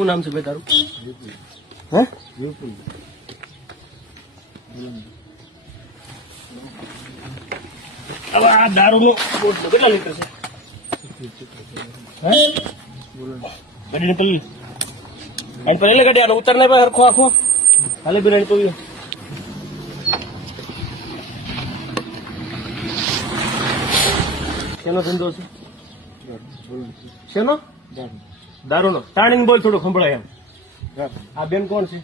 શું નામ છે ભાઈ તારું? હે વિપુલ. હવે આ દારૂનો બોટલો કેટલા લીટર છે? હે ગાડી નીકળી અને પહેલે ગાડી આનો ઉતર નહીં ભાઈ હરખો આખો હાલે બિરાણી તો શેનો ધંધો છે? શેનો? દારૂનો. તાણીને બોલ થોડું સંભળાય એમ. આ બેન કોણ છે?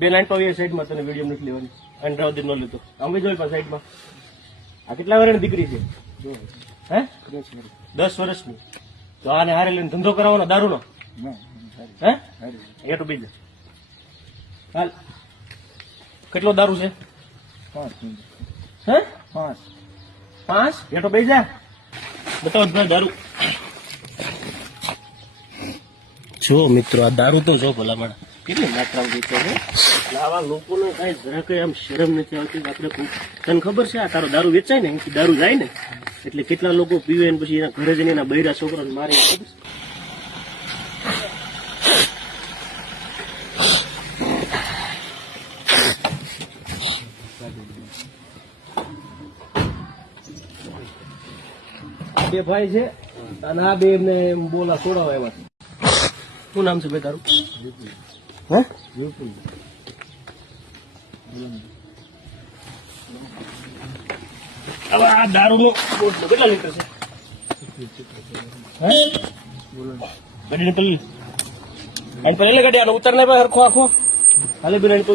બેન આંટો એ સાઈડમાં તને વિડીયો નથી લેવાની અંડરાવદી ન લેતો અમે જોઈ પણ સાઈડમાં. આ કેટલા વર્ષની દીકરી છે? હે 10 વર્ષની. તો આને હારે લઈને ધંધો કરાવવાનો દારૂનો? હે એ તો બીજા હાલ કેટલો દારૂ છે? 5. હે 5 એ તો બીજા બતાવો દારૂ. જો મિત્રો આ દારૂ તો જો ભલા માણા કેટલી માત્રા વેચે છે. આવા લોકોને કઈ જરા કઈ આમ શરમ નથી આવતી. આપણે તને ખબર છે આ તારો દારૂ વેચાય ને એથી દારૂ જાય ને એટલે કેટલા લોકો પીવે ને પછી એના ઘરે જઈને એના બૈરા છોકરાને મારે. બે ભાઈ છે અને આ બે એમને બોલા છોડાવા એમાં. શું નામ છે ભાઈ તારું? હે વિપુલ. હવે આ દારૂનો બોટલો કેટલા લીટર છે? હે ગાડી નીકળી અને પહેલે ગાડી આનો ઉતર નહીં ભાઈ હરખો આખો હાલે બિરાણી તો